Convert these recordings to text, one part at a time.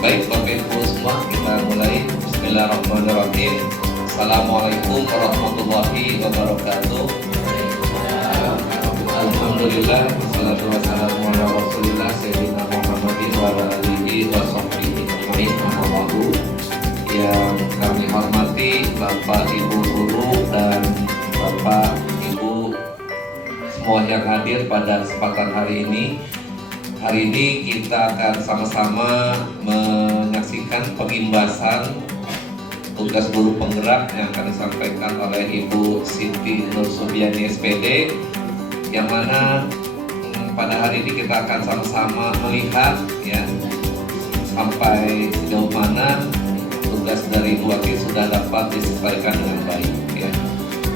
Baik Bapak Ibu semua, kita mulai. Bismillahirrahmanirrahim. Assalamualaikum warahmatullahi wabarakatuh. Alhamdulillah, wassalatu wassalamu ala rasulillah Sayyidina Muhammadin wa ala alihi wa sahbihi ajma'in. Yang kami hormati Bapak Ibu Guru dan Bapak Ibu semua yang hadir pada kesempatan hari ini. Hari ini kita akan sama-sama menyaksikan pengimbasan tugas guru penggerak yang akan disampaikan oleh Ibu Siti Nur Subiani SPD, yang mana pada hari ini kita akan sama-sama melihat ya sampai sejauh mana tugas dari Bu Ati sudah dapat diselesaikan dengan baik ya.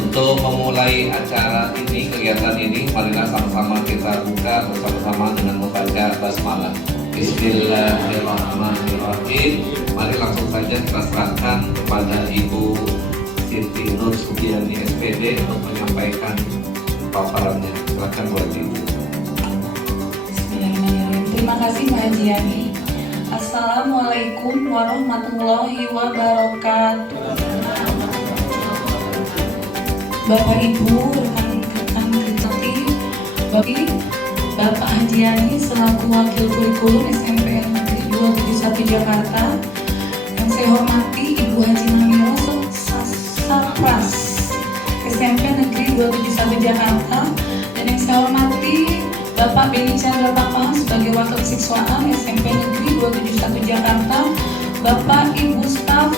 Untuk memulai acara ini, kegiatan ini, marilah sama-sama kita buka bersama-sama dengan membaca basmalah. Bismillahirrahmanirrahim. Mari langsung saja kita serahkan kepada Ibu Siti Nur Subiani SPD untuk menyampaikan paparannya. Silakan buat Ibu. Bismillahirrahmanirrahim. Terima kasih Mbak Hajiani. Assalamualaikum warahmatullahi wabarakatuh. Bapak Ibu, rekan-rekan kerja, Bapak Hajiani selaku Wakil Kurikulum SMP Negeri 271 Jakarta, yang saya hormati Ibu Haji Namiro Sapras SMP Negeri 271 Jakarta, dan yang saya hormati Bapak Beni Chandra Papa sebagai Wakil Siswaan SMP Negeri 271 Jakarta, Bapak Ibu staf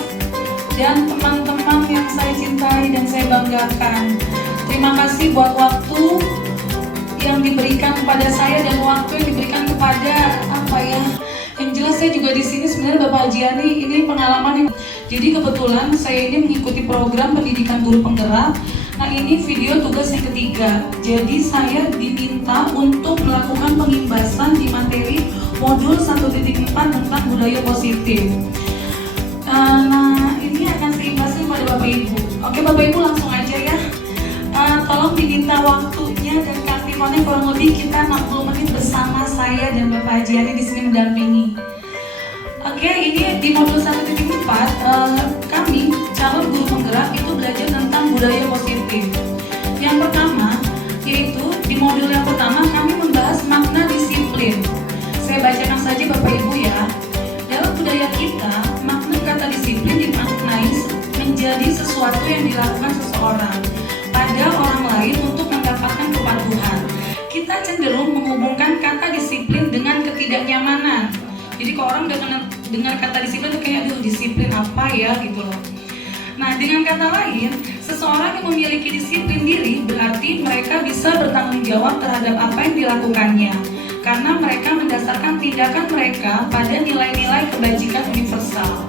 dan teman-teman yang saya cintai dan saya banggakan. Terima kasih buat waktu yang diberikan kepada saya dan waktu yang diberikan kepada yang jelas saya juga di sini sebenarnya Bapak Hajiani ini pengalaman yang jadi kebetulan saya ini mengikuti program pendidikan guru penggerak. Nah, ini video tugas yang ketiga. Jadi saya diminta untuk melakukan pengimbasan di materi modul 1.4 tentang budaya positif. Nah, ini akan saya imbasin pada Bapak Ibu. Oke Bapak Ibu, langsung aja ya. Tolong diminta waktunya dan kartimonnya kurang lebih kita 60 menit bersama saya dan Bapak Hajiani di sini mendampingi. Oke, ini di modul 1.4 kami calon guru penggerak itu belajar tentang budaya positif. Yang pertama yaitu di modul yang pertama kami membahas makna disiplin. Saya bacakan saja Bapak Ibu ya. Dalam budaya kita, makna kata disiplin dimaknai menjadi sesuatu yang dilakukan seseorang pada orang lain untuk mendapatkan kepatuhan. Kita cenderung menghubungkan kata disiplin dengan ketidaknyamanan. Jadi kalau orang dengar kata disiplin itu kayak aduh disiplin apa ya gitu loh. Nah, dengan kata lain, seseorang yang memiliki disiplin diri berarti mereka bisa bertanggung jawab terhadap apa yang dilakukannya, karena mereka mendasarkan tindakan mereka pada nilai-nilai kebajikan universal.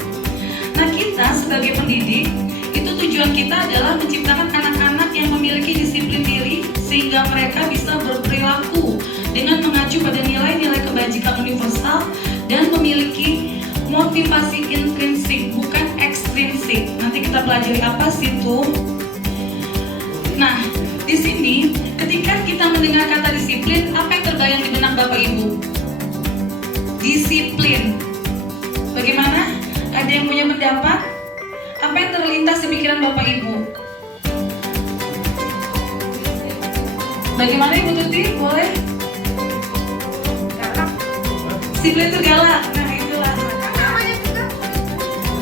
Nah, kita sebagai pendidik, itu tujuan kita adalah menciptakan anak-anak yang memiliki disiplin diri sehingga mereka bisa berperilaku dengan mengacu pada nilai-nilai kebajikan universal dan memiliki motivasi intrinsik, bukan ekstrinsik. Nanti kita pelajari apa sih itu. Nah, di sini ketika kita mendengar kata disiplin, apa yang terbayang di benak Bapak Ibu? Disiplin. Bagaimana? Ada yang punya pendapat? Apa yang terlintas di pikiran Bapak Ibu? Bagaimana Ibu Tuti? Boleh? Galak. Disiplin itu galak. Nah, itulah.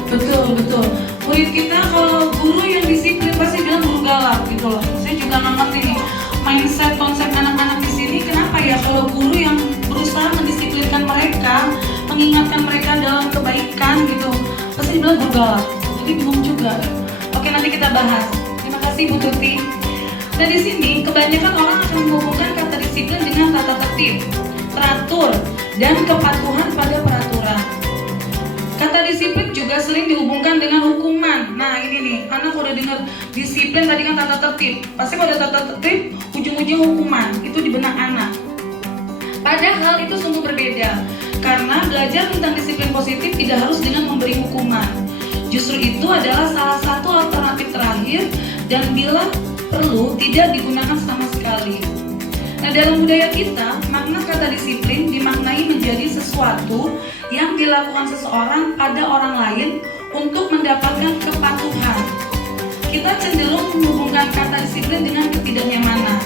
Betul. Murid kita kalau guru yang disiplin pasti bilang guru galak gitu loh. Saya juga nggak ngerti nih mindset konsep anak-anak di sini. Kenapa ya kalau guru yang berusaha mendisiplinkan mereka, mengingatkan mereka dalam kebaikan gitu, pasti bilang guru galak. Jadi bingung juga. Oke, nanti kita bahas. Terima kasih Bu Tuti. Dan di sini kebanyakan orang akan menghubungkan kata disiplin dengan tata tertib, teratur, dan kepatuhan pada peraturan. Kata disiplin juga sering dihubungkan dengan hukuman. Nah, ini nih, anak udah dengar disiplin tadi kan tata tertib. Pasti pada tata tertib ujung-ujung hukuman. Itu di benak anak. Padahal itu sungguh berbeda. Karena belajar tentang disiplin positif tidak harus dengan memberi hukuman. Justru itu adalah salah satu alternatif terakhir dan bila perlu tidak digunakan sama sekali. Nah, dalam budaya kita, makna kata disiplin dimaknai menjadi sesuatu yang yang dilakukan seseorang pada orang lain untuk mendapatkan kepatuhan. Kita cenderung menghubungkan kata disiplin dengan ketidaknyamanan.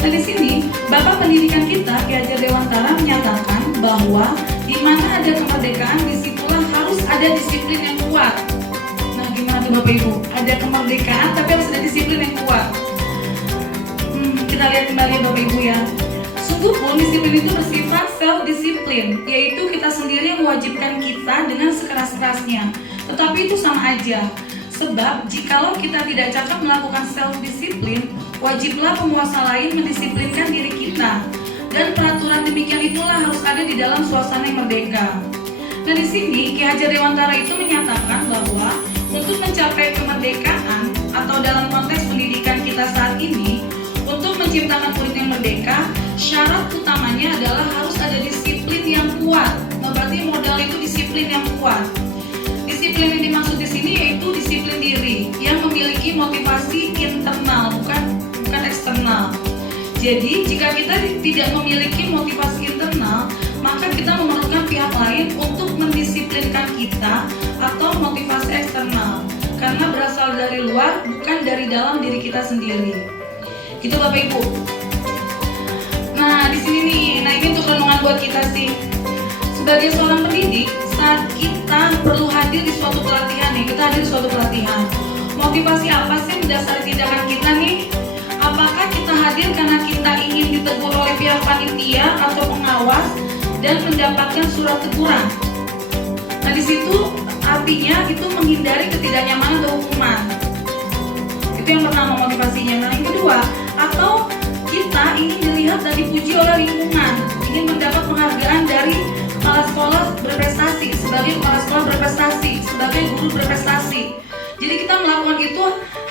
Nah, di sini Bapak Pendidikan kita, Ki Hajar Dewantara, menyatakan bahwa di mana ada kemerdekaan, disitulah harus ada disiplin yang kuat. Nah, gimana tuh Bapak Ibu? Ada kemerdekaan tapi harus ada disiplin yang kuat. Kita lihat kembali Bapak Ibu ya. Sungguh pun disiplin itu bersifat self-disiplin, yaitu kita sendiri yang mewajibkan kita dengan sekeras-kerasnya. Tetapi itu sama aja. Sebab jikalau kita tidak cocok melakukan self-disiplin, wajiblah penguasa lain mendisiplinkan diri kita. Dan peraturan demikian itulah harus ada di dalam suasana yang merdeka. Nah, di sini Ki Hajar Dewantara itu menyatakan bahwa untuk mencapai kemerdekaan atau dalam konteks pendidikan kita saat ini, untuk menciptakan murid yang merdeka, syarat utamanya adalah harus ada disiplin yang kuat. Nah, berarti modal itu disiplin yang kuat. Disiplin yang dimaksud di sini yaitu disiplin diri yang memiliki motivasi internal, bukan eksternal. Jadi, jika kita tidak memiliki motivasi internal, maka kita memerlukan pihak lain untuk mendisiplinkan kita atau motivasi eksternal, karena berasal dari luar, bukan dari dalam diri kita sendiri. Itu Bapak Ibu. Nah, di sini nih, ini untuk renungan buat kita sih. Sebagai seorang pendidik, saat kita perlu hadir di suatu pelatihan nih, kita hadir di suatu pelatihan. Motivasi apa sih mendasari tindakan kita nih? Apakah kita hadir karena kita ingin ditegur oleh pihak panitia atau pengawas dan mendapatkan surat teguran? Nah, di situ artinya itu menghindari ketidaknyamanan atau hukuman. Itu yang pertama motivasinya. Nah, yang kedua, atau kita ingin dilihat dan dipuji oleh lingkungan, ingin mendapat penghargaan dari kepala sekolah berprestasi, sebagai kepala sekolah berprestasi, sebagai guru berprestasi. Jadi kita melakukan itu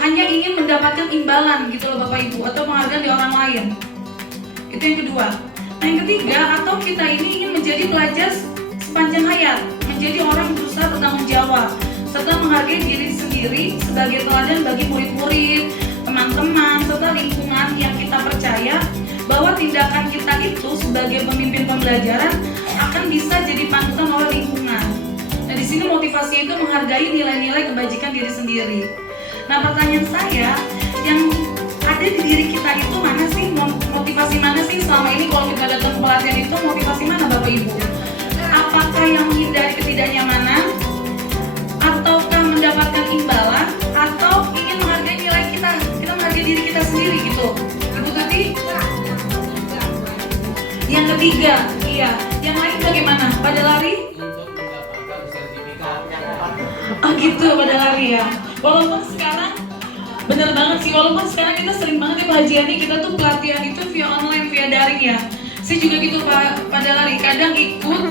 hanya ingin mendapatkan imbalan gitu loh Bapak Ibu, atau penghargaan di orang lain. Itu yang kedua. Nah, yang ketiga, atau kita ini ingin menjadi pelajar sepanjang hayat, menjadi orang yang berusaha bertanggung jawab, serta menghargai diri sendiri sebagai teladan bagi murid-murid, teman-teman, serta lingkungan yang kita percaya bahwa tindakan kita itu sebagai pemimpin pembelajaran akan bisa jadi panutan oleh lingkungan. Nah, di sini motivasi itu menghargai nilai-nilai kebajikan diri sendiri. Nah, pertanyaan saya, yang ada di diri kita itu mana sih? Motivasi mana sih selama ini kalau kita datang ke pelatihan itu, motivasi mana Bapak Ibu? Apakah yang menghindari ketidaknyamanan? Ataukah mendapatkan imbalan? Atau ingin menghargai nilai kita menghargai diri kita sendiri gitu? Ibu Tuti? Yang ketiga, iya. Yang lain bagaimana? Pada lari? Oh gitu, pada lari ya. Walaupun sekarang, bener banget sih, walaupun sekarang kita sering banget ya Pak Haji Yani, kita tuh pelatihan itu via online, via daring ya. Saya juga gitu Pak, pada lari, kadang ikut,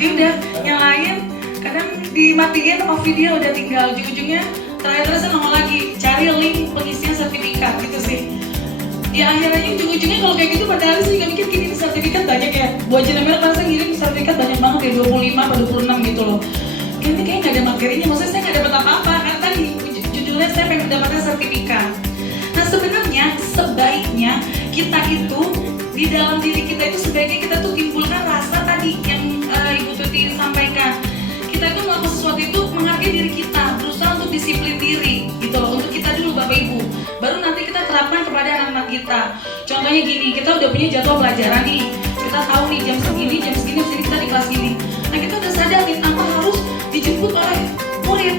ya udah, yang lain kadang dimatiin off video, udah tinggal ujung-ujungnya terakhir saya nongol lagi, cari link pengisian sertifikat gitu sih. Ya akhirnya ujung-ujungnya kalau kayak gitu pada lari sih juga mikir gini, sertifikat banyak ya. Bu Haji Namira kan saya ngirim sertifikat banyak banget ya, 25 atau 26 gitu loh. Ini kayaknya nggak ada materinya, maksudnya saya nggak dapat apa-apa, kan tadi judulnya saya pengen mendapatkan sertifikat. Nah, sebenarnya sebaiknya kita itu di dalam diri kita itu sebaiknya kita tuh timbulkan rasa tadi yang Ibu Tuti sampaikan. Kita itu melakukan sesuatu itu menghargai diri kita, berusaha untuk disiplin diri gitu loh, untuk kita dulu Bapak Ibu. Baru nanti kita terapkan kepada anak-anak kita. Contohnya gini, kita udah punya jadwal pelajaran nih, kita tahu nih jam segini kita di kelas ini. Nah, kita udah sadar nih tanpa harus dijemput oleh murid.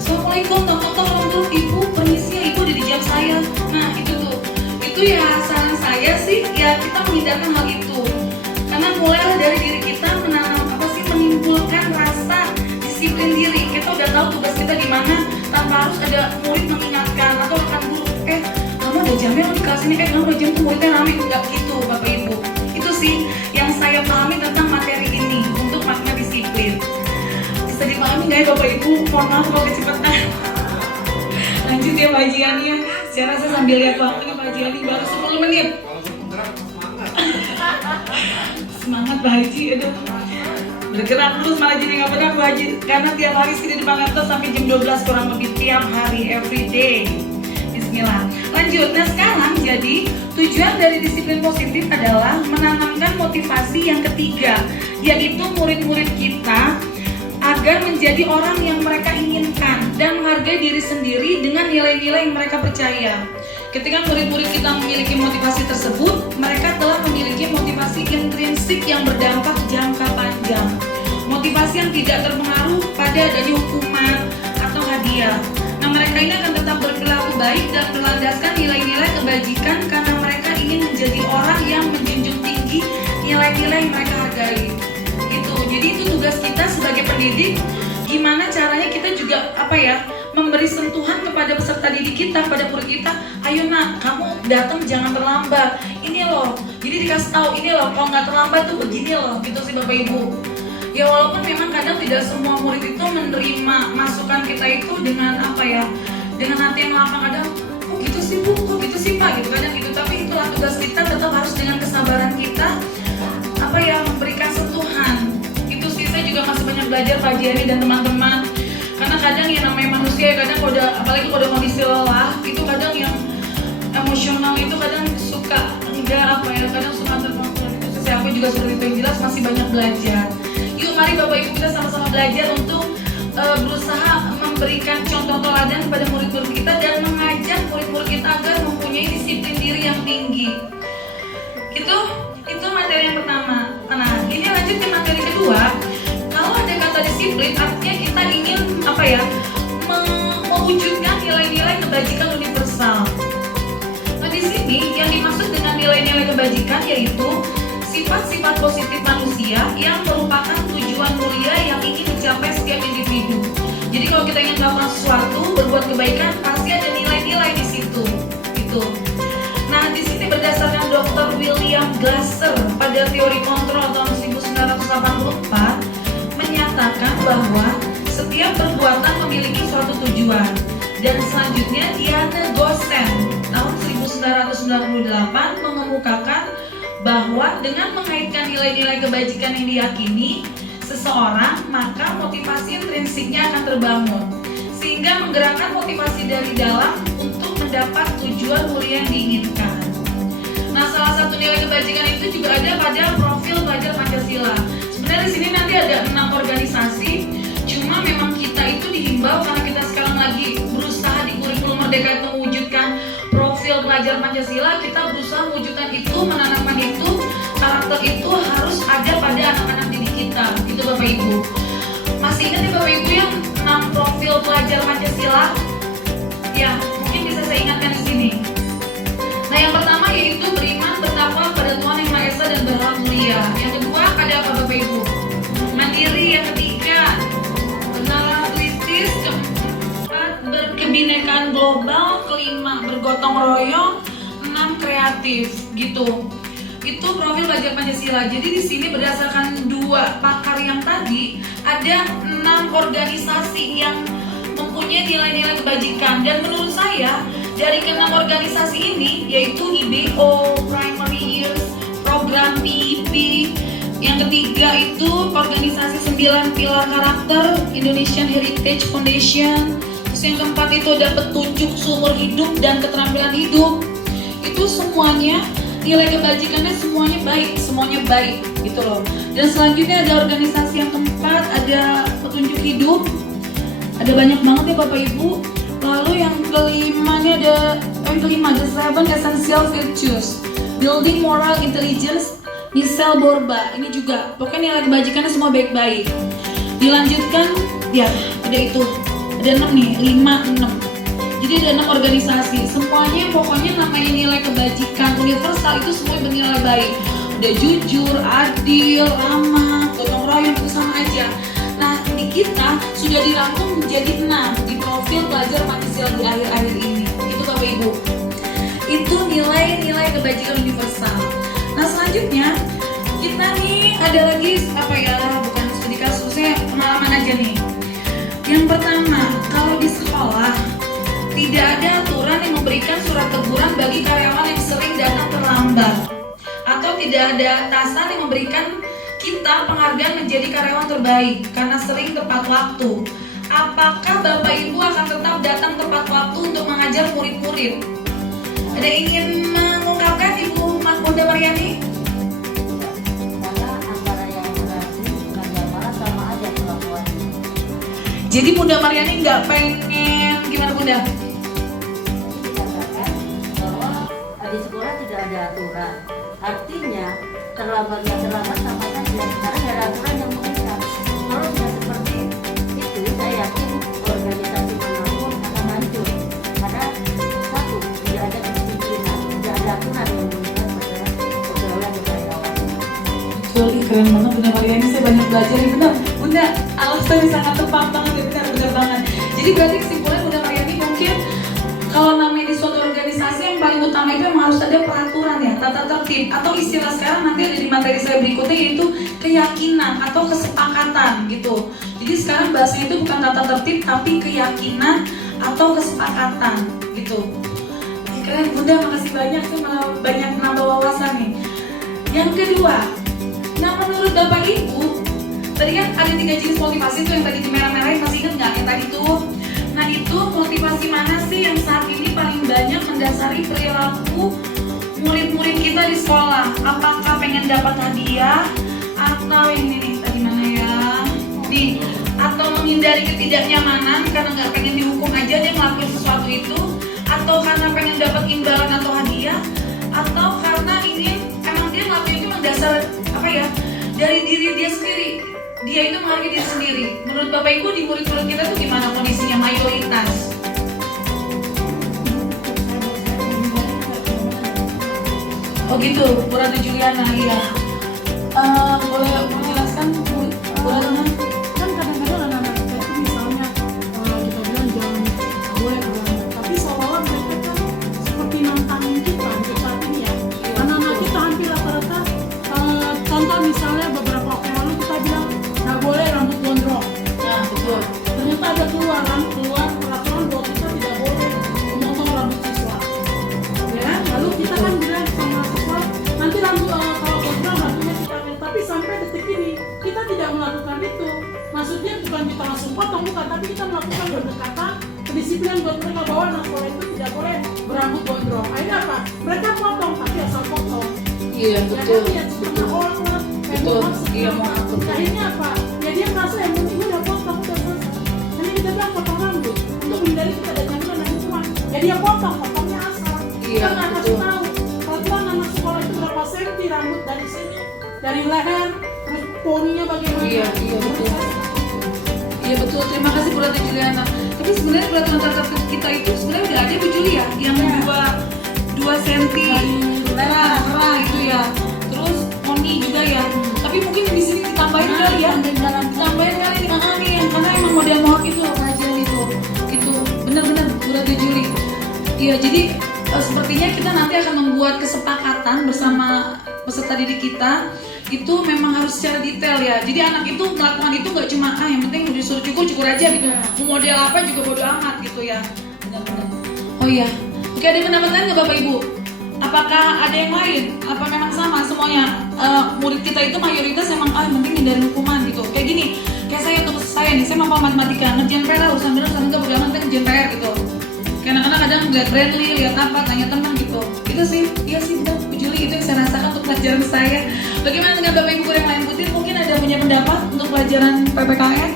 Assalamualaikum, tolong Ibu, permisi ya, Ibu udah di jam saya. Nah, itu ya saran saya sih, ya kita menghindarkan hal itu. Karena mulailah dari diri kita menimbulkan rasa disiplin diri. Kita udah tahu tugas kita di mana, tanpa harus ada murid mengingatkan atau rekan guru, kamu ada jamnya di kelas ini, kamu ada jam tuh muridnya rame. Enggak gitu Bapak Ibu. Itu sih yang saya pahami tentang materi ini untuk makna disiplin. Bisa dipahami nggak ya Bapak Ibu? Mohon maaf kalau kecepatan. Lanjut ya Pak Haji Yani ya. Saya rasa sambil lihat waktunya Pak Haji Yani baru 10 menit. Semangat Pak Haji, aduh. Bergerak terus malah jadi nggak berat Pak Haji. Karena tiap hari sih di depan laptop sampai jam 12 kurang lebih tiap hari, every day. Bismillah. Lanjut. Nah sekarang jadi tujuan dari disiplin positif adalah menanamkan motivasi yang ketiga, yaitu murid-murid kita menjadi orang yang mereka inginkan dan menghargai diri sendiri dengan nilai-nilai yang mereka percaya. Ketika murid-murid kita memiliki motivasi tersebut, mereka telah memiliki motivasi intrinsik yang berdampak jangka panjang. Motivasi yang tidak terpengaruh pada adanya hukuman atau hadiah. Nah, mereka ini akan tetap berperilaku baik dan berlandaskan nilai-nilai kebajikan karena mereka ingin menjadi orang yang menjunjung tinggi nilai-nilai yang mereka hargai. Gitu. Jadi itu tugas kita sebagai pendidik. Gimana caranya kita juga memberi sentuhan kepada peserta didik kita, pada murid kita. Ayo nak, kamu datang jangan terlambat. Ini loh. Jadi dikasih tahu ini loh. Kalau nggak terlambat tuh begini loh. Gitu sih Bapak Ibu. Ya walaupun memang kadang tidak semua murid itu menerima masukan kita itu dengan dengan hati yang lapang. Kadang kok gitu sih Bu, kok gitu sih Pak, gitu kadang gitu. Tapi itulah tugas kita, tetap harus dengan kesabaran kita memberikan sentuhan. Itu sih, saya juga masih banyak belajar Pak Jiani dan teman-teman. Karena kadang yang namanya manusia kadang apalagi kalau udah kondisi lelah, itu kadang yang emosional itu kadang suka kadang suka terkontrol. Itu saya aku juga seperti itu, yang jelas masih banyak belajar. Yuk mari Bapak Ibu kita sama-sama belajar untuk berusaha memberikan contoh teladan kepada murid-murid kita dan mengajak murid-murid kita agar mempunyai disiplin diri yang tinggi. Itu materi yang pertama. Nah, ini lanjut ke materi kedua. Kalau ada kata disiplin, artinya kita ingin mewujudkan nilai-nilai kebajikan universal. Nah, di sini yang dimaksud dengan nilai-nilai kebajikan yaitu sifat-sifat positif manusia yang merupakan tujuan mulia yang ingin dicapai setiap individu. Jadi kalau kita ingin melakukan sesuatu, berbuat kebaikan, pasti ada nilai-nilai di situ. Gitu. Nah, di sini berdasarkan Dr. William Glasser pada teori kontrol tahun 1984 menyatakan bahwa setiap perbuatan memiliki suatu tujuan. Dan selanjutnya Diana Gossen tahun 1998 mengemukakan bahwa dengan mengaitkan nilai-nilai kebajikan yang diyakini seseorang, maka motivasi intrinsiknya akan terbangun sehingga menggerakkan motivasi dari dalam untuk mendapat tujuan mulia yang diinginkan. Nah, salah satu nilai kebajikan itu juga ada pada profil pelajar Pancasila. Sebenarnya di sini nanti ada 6 organisasi, cuma memang kita itu dihimbau karena kita sekarang lagi berusaha di kurikulum Merdeka itu mewujudkan profil pelajar Pancasila, kita berusaha mewujudkan itu, menanamkan itu, karakter itu harus ada pada anak-anak didik kita. Itu Bapak Ibu. Masih ingat ya Bapak Ibu yang 6 profil pelajar Pancasila? Ya, mungkin bisa saya ingatkan di sini. Nah, yang pertama yaitu beriman bertakwa pada Tuhan Yang Maha Esa dan berhak mulia. Yang kedua ada apa Bapak Ibu? Mandiri. Yang ketiga nasionalistis. Keempat berkebinekaan global. Kelima bergotong royong. 6 kreatif. Gitu. Itu profil pelajar Pancasila. Jadi di sini berdasarkan 2 pakar yang tadi ada 6 organisasi yang mempunyai nilai-nilai kebajikan, dan menurut saya dari ke-6 organisasi ini yaitu IBO, Primary Years Program, PIP. Yang ketiga itu organisasi 9 pilar karakter, Indonesian Heritage Foundation. Terus yang keempat itu ada petunjuk seumur hidup dan keterampilan hidup. Itu semuanya nilai kebajikannya semuanya baik gitu loh. Dan selanjutnya ada organisasi yang keempat, ada petunjuk hidup. Ada banyak banget ya Bapak Ibu. Lalu yang kelimanya The 7 Essential Virtues, Building Moral Intelligence, Michelle Borba. Ini juga pokoknya nilai kebajikannya semua baik-baik. Dilanjutkan ya, ada itu. Ada 6 nih, 5, 6. Jadi ada 6 organisasi. Semuanya pokoknya namanya nilai kebajikan universal itu semua bernilai baik. Udah jujur, adil, ramah, gotong royong, itu sama aja. Nah, ini kita sudah dirangkum menjadi 6 di profil pelajar Pancasila di akhir-akhir ini. Itu Bapak Ibu. Itu nilai-nilai kebajikan universal. Nah, selanjutnya kita nih ada lagi bukan studi kasusnya, pengalaman aja nih. Yang pertama, kalau di sekolah tidak ada aturan yang memberikan surat teguran bagi karyawan yang sering datang terlambat, atau tidak ada atasan yang memberikan kita penghargaan menjadi karyawan terbaik karena sering tepat waktu. Apakah Bapak Ibu akan tetap datang tepat waktu untuk mengajar murid-murid? Ada yang ingin mengungkapkan Ibu Mahmuda Maryani? Karena antara yang berarti bukan jamaah sama aja perlakuannya. Jadi Bunda Mariani nggak pengen gimana Bunda? Dikatakan bahwa di sekolah tidak ada aturan. Artinya terlambat nggak terlambat sama saja. Karena ada aturan yang mengikat. Kalau sudah seperti itu, saya yakin organisasi manapun akan hancur. Karena satu, tidak ada kedisiplinan, tidak ada aturan yang mengikat pada pegawai dan karyawan. Betul, keren banget Bunda Mariani, saya banyak belajar nih Bunda. Bunda, alasannya sangat tepat banget ya, benar banget. Jadi berarti kesimpulan Bunda Mariani mungkin kalau namanya di suatu organisasi yang paling utama itu memang harus ada peraturan ya, tata tertib, atau istilah sekarang nanti ada di materi saya berikutnya yaitu keyakinan atau kesepakatan gitu. Jadi sekarang bahasanya itu bukan tata tertib tapi keyakinan atau kesepakatan gitu. Keren Bunda, makasih banyak, saya malah banyak nambah wawasan nih. Yang kedua, nah menurut Bapak Ibu, tadi kan ada 3 jenis motivasi tuh yang tadi di merah-merahin, masih ingat nggak yang tadi tuh? Nah itu motivasi mana sih yang saat ini paling banyak mendasari perilaku murid-murid kita di sekolah? Apakah pengen dapat hadiah? Atau ini nih, tadi mana ya? Nih, atau menghindari ketidaknyamanan karena nggak pengen dihukum aja dia ngelakuin sesuatu itu? Atau karena pengen dapat imbalan atau hadiah? Atau karena ingin, emang dia ngelakuin itu mendasar apa ya? Dari diri dia sendiri. Dia itu menghargai diri sendiri. Menurut Bapak Ibu di murid-murid kita tuh gimana kondisinya mayoritas? Oh gitu, Bu Ratu Juliana, iya. Boleh menjelaskan Bu Ratu? Kan kadang-kadang anak-anak kita itu misalnya kita bilang jangan boleh berlama, tapi seolah-olah mereka kan seperti nantangin kita untuk saat ini ya. Anak-anak kita hampir rata-rata contoh misalnya beberapa waktu lalu kita bilang nggak boleh rambut gondrong. Nah, betul. Ternyata ada keluar peraturan bahwa kita tidak boleh memotong rambut siswa. Ya, lalu kita kan bilang sama siswa nanti rambut kalau gondrong rambutnya kita ambil. Tapi sampai detik ini kita tidak melakukan itu. Maksudnya bukan kita langsung potong, bukan, tapi kita melakukan pendekatan kedisiplinan buat mereka bahwa anak sekolah itu tidak boleh berambut gondrong. Akhirnya apa? Mereka potong, tapi asal potong. Iya, betul. Ya, Betul. Betul. Iya, mau atur. Akhirnya apa? Ya dia merasa yang penting udah potong, udah selesai. Hanya kita bilang potong rambut untuk menghindari kita ada jaminan dan hukuman. Ya dia potongnya asal. Iya, Kita nggak kasih betul. tahu. Peraturan anak sekolah itu berapa senti rambut dari sini, dari leher, terus poninya bagaimana? Iya, betul. Iya betul, terima kasih Bu Ratu Juliana. Tapi sebenarnya peraturan tata tertib kita itu sebenarnya udah ada Bu Juli ya, yang 2 senti merah itu ya. Terus poni juga ya. Tapi mungkin di sini ditambahin kali ya, ditambahin kali nih, karena emang model mohawk itu loh kajian itu. Itu benar-benar Bu Ratu Juli. Iya, jadi sepertinya kita nanti akan membuat kesepakatan bersama peserta didik kita. Itu memang harus secara detail ya. Jadi anak itu melakukan itu nggak cuma yang penting disuruh cukur aja gitu. Mau model apa juga bodo amat gitu ya. Benar-benar. Oh iya. Oke, ada pendapat lain nggak Bapak Ibu? Apakah ada yang lain? Apa memang sama semuanya? Murid kita itu mayoritas emang yang penting hindari hukuman gitu. Kayak gini. Kayak saya nih, saya mampu matematika, ngerjain PR urusan bener sama enggak bodo amat kan ngerjain PR gitu. Kayak anak-anak kadang lihat Bradley, lihat apa, tanya teman gitu. Itu sih, iya sih benar, Bu Juli, itu yang saya rasakan untuk pelajaran saya. Bagaimana dengan Bapak Ibu yang lain? Putih mungkin ada punya pendapat untuk pelajaran PPKN?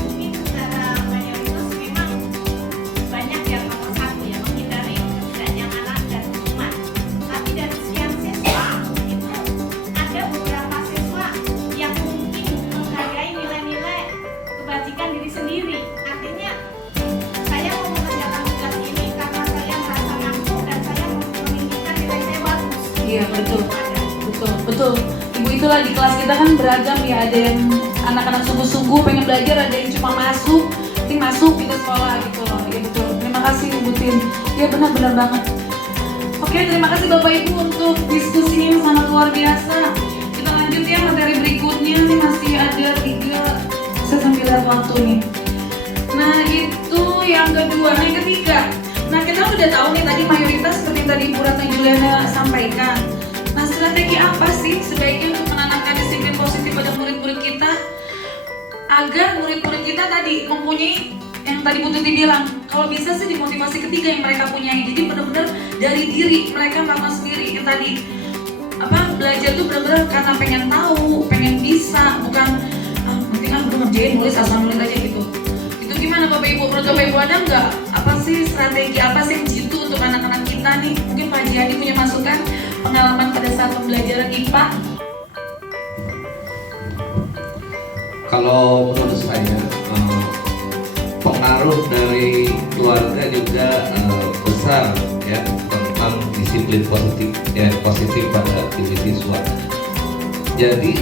Mungkin secara mayoritas memang banyak yang nomor 1 ya, menghindari ketidaknyamanan dan hukuman. Tapi dari sekian siswa itu ada beberapa siswa yang mungkin menghargai nilai-nilai kebajikan diri sendiri. Artinya saya mau mengerjakan tugas ini karena saya merasa mampu dan saya menginginkan nilai saya bagus. Iya, betul. Ada. Betul. Ibu itulah di kelas kita kan beragam ya, ada yang anak-anak sungguh-sungguh pengen belajar, ada yang cuma masuk gitu sekolah gitu loh. Iya betul. Terima kasih Ibu Tin. Iya benar banget. Oke, terima kasih Bapak Ibu untuk diskusinya yang sangat luar biasa. Kita lanjut ya materi berikutnya. Ini masih ada 3. Saya sambil lihat waktu nih. Nah itu yang kedua. Nah yang ketiga. Nah kita udah tahu nih tadi mayoritas seperti yang tadi Ibu Ratna Juliana sampaikan. Nah strategi apa sih sebaiknya untuk menanamkan disiplin positif pada murid-murid kita agar murid-murid kita tadi mempunyai yang tadi Bu Tuti bilang, kalau bisa sih di motivasi ketiga yang mereka punyai. Jadi benar-benar dari diri mereka melakukan sendiri yang tadi belajar tuh benar-benar karena pengen tahu, pengen bisa, bukan penting udah ngerjain nulis asal nulis aja gitu. gimana Bapak Ibu? Menurut Bapak Ibu ada nggak apa sih strategi apa sih yang jitu untuk anak-anak kita nih? Mungkin Pak Haji Adi punya masukan pengalaman pada saat pembelajaran IPA. Kalau menurut saya pengaruh dari keluarga juga besar ya tentang disiplin positif pada diri siswa. Jadi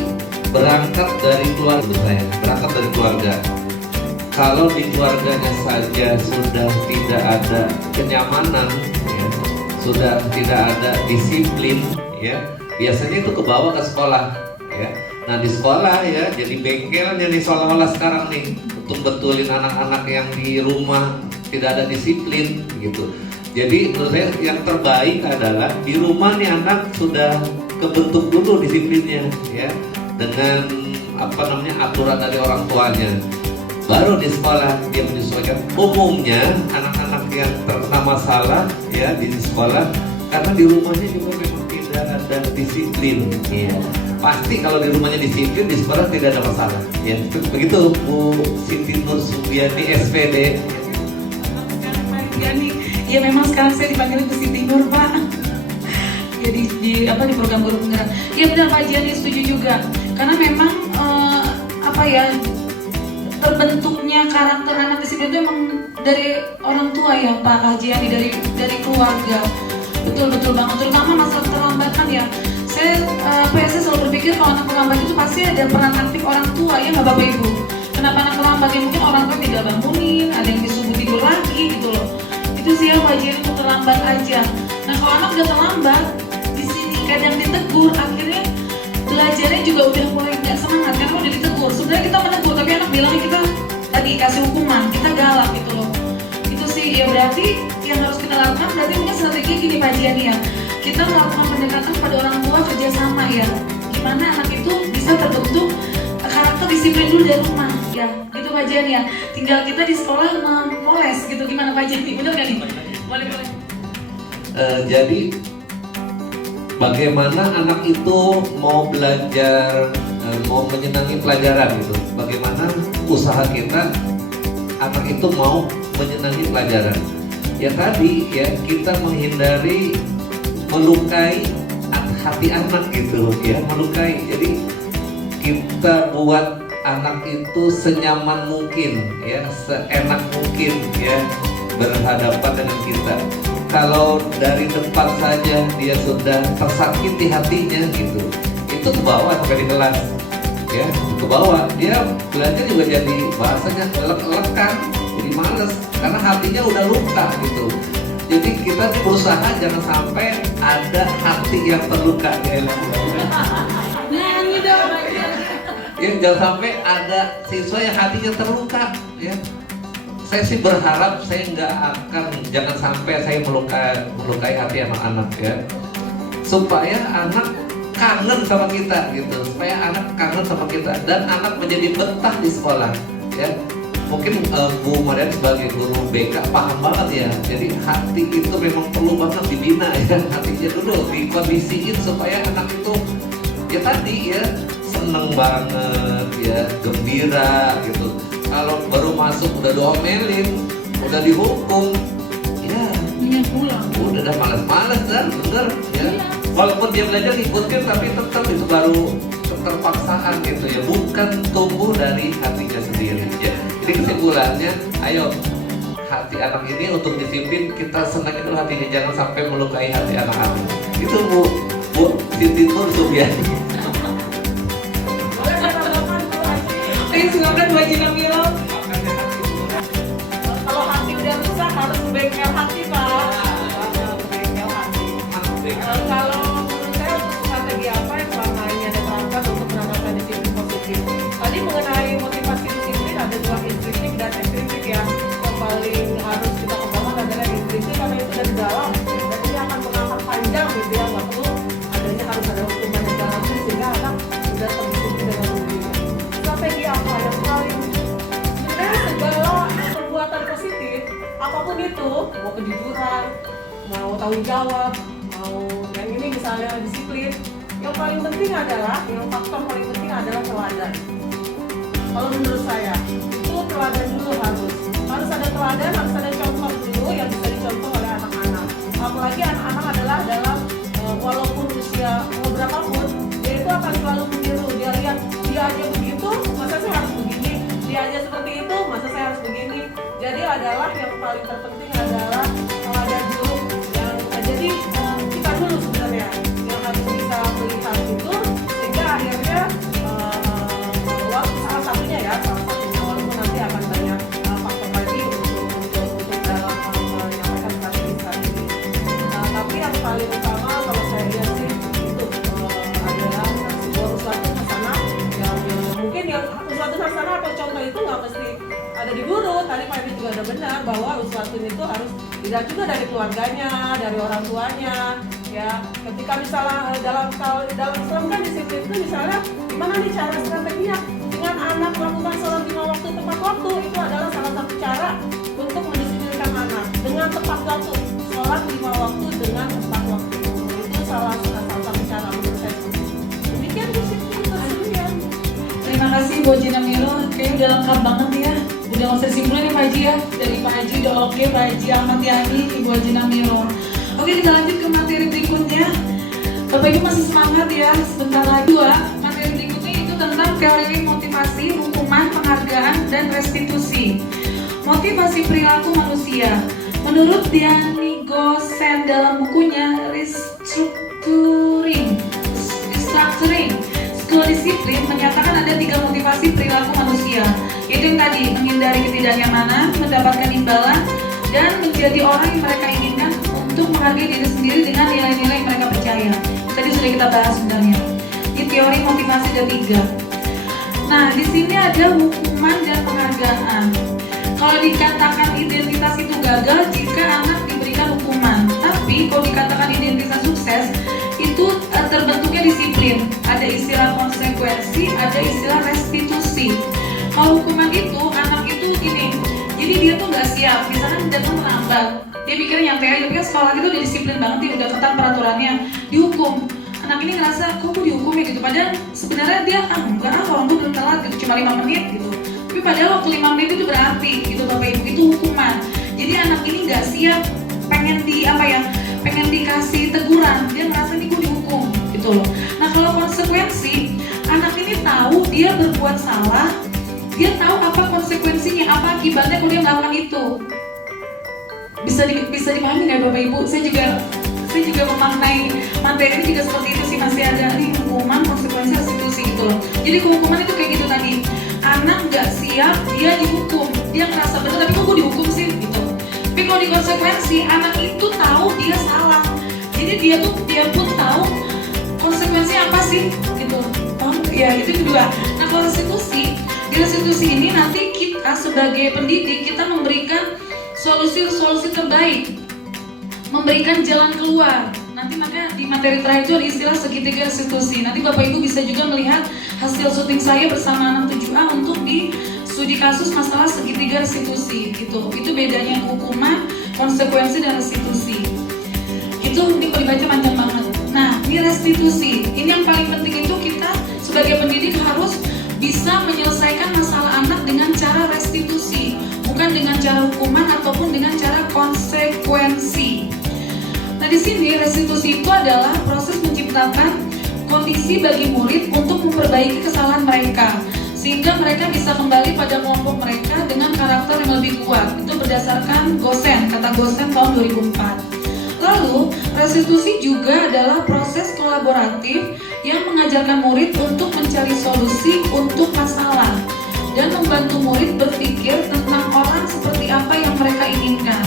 berangkat dari keluarga. Kalau di keluarganya saja sudah tidak ada kenyamanan, ya, sudah tidak ada disiplin, ya, biasanya itu kebawa ke sekolah, ya. Nah di sekolah ya jadi bengkelnya nih seolah-olah sekarang nih untuk betulin anak-anak yang di rumah tidak ada disiplin gitu. Jadi menurut saya yang terbaik adalah di rumah nih anak sudah kebentuk dulu disiplinnya ya dengan aturan dari orang tuanya. Baru di sekolah dia menyesuaikan. Umumnya anak-anak yang terkena masalah ya di sekolah karena di rumahnya juga memang tidak ada disiplin ya. Pasti kalau di rumahnya disiplin, di sekolah tidak ada masalah ya. Begitu Bu Siti Nur Subiani SPD. Ya memang sekarang saya dipanggil Bu Siti Nur Pak. Jadi di program guru penggerak. Iya benar Pak Haji setuju juga. Karena memang terbentuknya karakter anak disiplin itu emang dari orang tua ya Pak Haji dari keluarga. Betul banget. Terutama masalah keterlambatan ya. Saya selalu berpikir kalau anak terlambat itu pasti ada peran aktif orang tua ya nggak Bapak Ibu. Kenapa anak terlambat ya mungkin orang tua tidak bangunin, ada yang disuruh tidur lagi gitu loh. Itu sih ya wajar itu terlambat aja. Nah kalau anak udah terlambat di sini kadang ditegur, akhirnya belajarnya juga udah mulai nggak semangat karena udah ditegur. Sebenarnya kita menegur tapi anak bilangnya kita tadi kasih hukuman, kita galak gitu loh. Itu sih ya berarti yang harus kita lakukan berarti mungkin strategi gini Pak Jiani ya. Kita melakukan pendekatan pada orang tua kerjasama ya. Gimana anak itu bisa terbentuk karakter disiplin dulu dari rumah ya. Gitu Pak Jiani ya. Tinggal kita di sekolah memoles gitu. Gimana Pak Jiani? Bener gak nih? Boleh. Jadi bagaimana anak itu mau belajar, mau menyenangi pelajaran gitu. Bagaimana usaha kita anak itu mau menyenangi pelajaran. Ya tadi ya kita menghindari melukai hati anak gitu ya, melukai. Jadi kita buat anak itu senyaman mungkin ya, seenak mungkin ya berhadapan dengan kita. Kalau dari depan saja dia sudah tersakiti hatinya gitu, itu ke bawah sampai di kelas ya, ke bawah dia belajar juga jadi bahasanya elek-elekan, jadi males karena hatinya udah luka gitu. Jadi kita berusaha jangan sampai ada hati yang terluka ya. Ya jangan sampai ada siswa yang hatinya terluka ya. Saya sih berharap saya jangan sampai saya melukai hati anak-anak ya. Supaya anak kangen sama kita gitu, supaya anak kangen sama kita dan anak menjadi betah di sekolah ya. Mungkin Bu Marian sebagai guru BK paham banget ya. Jadi hati itu memang perlu banget dibina ya. Hatinya dulu dikondisiin supaya anak itu ya tadi ya seneng banget ya, gembira gitu. Kalau baru masuk udah diomelin, udah dihukum, ya udah malas-malas dan bener ya. Walaupun dia belajar ikutin tapi tetap itu baru keterpaksaan gitu ya, bukan tumbuh dari hatinya sendiri ya. Jadi kesimpulannya, ayo hati anak ini untuk disiplin kita senangin dulu hatinya, jangan sampai melukai hati anak-anak. Itu Bu Siti Nur Subiani. Silakan Bu Haji Kamilo. Kalau hati udah rusak harus bengkel hati Pak. Bengkel hati. Kalau menurut saya strategi apa yang selama ini ada terapkan untuk menanamkan disiplin positif? Tadi mengenai motivasi disiplin ada dua, intrinsik dan ekstrinsik ya. Yang paling harus kita kembangkan adalah intrinsik karena itu dari dalam dan ini akan mengangkat panjang gitu ya, nggak perlu adanya harus ada hukuman yang dalam sehingga anak sudah terdisiplin dengan sendirinya. Strategi apa yang paling sebenarnya segala perbuatan positif apapun itu, mau kejujuran, mau tanggung jawab, mau yang ini misalnya disiplin, yang paling penting adalah faktor paling penting adalah teladan. Kalau menurut saya itu teladan dulu harus ada teladan, harus ada contoh dulu yang bisa dicontoh oleh anak-anak. Apalagi anak-anak adalah dalam walaupun usia berapapun, dia itu akan selalu meniru. Dia lihat dia aja begitu, masa saya harus begini. Dia aja seperti itu, masa saya harus begini. Jadi adalah yang paling terpenting adalah teladan dulu. Jadi kita dulu sebenarnya yang harus bisa melihat itu, sehingga akhirnya salah satunya walaupun nanti akan banyak faktor lagi untuk dalam menyampaikan strategi ini. Tapi yang paling utama kalau saya lihat sih itu adalah sebuah usulan sana yang mungkin yang usulan sana atau contoh itu nggak mesti ada di guru. Tadi Pak Edi juga ada benar bahwa usulan itu harus dilihat juga dari keluarganya, dari orang tuanya. Ya, ketika misalnya dalam Islam kan disiplin itu misalnya gimana nih cara strateginya dengan anak melakukan sholat 5 waktu tepat waktu, itu adalah salah satu cara untuk mendisiplinkan anak dengan tepat waktu, sholat 5 waktu dengan tepat waktu, itu salah satu cara menurut saya. Demikian disiplin tersebut. Terima kasih Bu Haji Namiro, kayaknya udah lengkap banget ya. Udah nggak usah disimpulin ya Pak Haji ya. Dari Pak Haji udah oke, Pak Haji Ahmad Yani, Ibu Haji Namiro. Oke, kita lanjut ke materi berikutnya. Bapak Ibu masih semangat ya, sebentar lagi materi berikutnya itu tentang teori motivasi, hukuman, penghargaan, dan restitusi. Motivasi perilaku manusia. Menurut Diani Gosen dalam bukunya Restructuring School Discipline menyatakan ada 3 motivasi perilaku manusia, yaitu yang tadi, menghindari ketidaknyamanan, mendapatkan imbalan, dan menjadi orang yang mereka inginkan untuk menghargai diri sendiri dengan nilai-nilai yang mereka percaya. Tadi sudah kita bahas sebenarnya. Di teori motivasi ada 3. Nah, di sini ada hukuman dan penghargaan. Kalau dikatakan identitas itu gagal jika anak diberikan hukuman, tapi kalau dikatakan identitas sukses itu terbentuknya disiplin. Ada istilah konsekuensi, ada istilah restitusi. Kalau hukuman itu anak itu gini, jadi dia tuh nggak siap, misalkan datang terlambat, dia pikir nyantai aja, tapi kan sekolah gitu udah disiplin banget, dia udah ketat peraturannya, dihukum. Anak ini ngerasa, kok gue dihukum ya gitu, padahal sebenarnya dia, enggak orang gue belum telat gitu, cuma 5 menit gitu. Tapi padahal waktu 5 menit itu berarti gitu Bapak Ibu, itu hukuman. Jadi anak ini nggak siap, pengen dikasih teguran, dia ngerasa nih gue dihukum gitu loh. Nah kalau konsekuensi, anak ini tahu dia berbuat salah, dia tahu apa konsekuensinya, apa akibatnya kalau dia melakukan itu. Bisa dipahami nggak Bapak Ibu? Saya juga memaknai materi ini juga seperti itu sih, masih ada nih hukuman, konsekuensi, restitusi gitu loh. Jadi hukuman itu kayak gitu tadi, anak nggak siap, dia dihukum, dia ngerasa benar tapi kok gue dihukum sih gitu. Tapi kalau di konsekuensi, anak itu tahu dia salah, jadi dia pun tahu konsekuensinya apa sih gitu. Ya itu kedua. Nah kalau restitusi, di restitusi ini nanti kita sebagai pendidik kita memberikan solusi terbaik, memberikan jalan keluar. Nanti maka di materi terakhir itu ada istilah segitiga restitusi. Nanti Bapak Ibu bisa juga melihat hasil syuting saya bersama anak 7A untuk di studi kasus masalah segitiga restitusi gitu. Itu bedanya hukuman, konsekuensi, dan restitusi. Itu nanti kalau dibaca panjang banget. Nah ini restitusi, ini yang paling penting itu kita sebagai pendidik harus bisa menyelesaikan masalah anak dengan cara restitusi, bukan dengan cara hukuman ataupun dengan cara konsekuensi. Nah di sini restitusi itu adalah proses menciptakan kondisi bagi murid untuk memperbaiki kesalahan mereka, sehingga mereka bisa kembali pada kelompok mereka dengan karakter yang lebih kuat. Itu berdasarkan Gosen, kata Gosen tahun 2004. Lalu, restitusi juga adalah proses kolaboratif yang mengajarkan murid untuk mencari solusi untuk masalah dan membantu murid berpikir tentang orang seperti apa yang mereka inginkan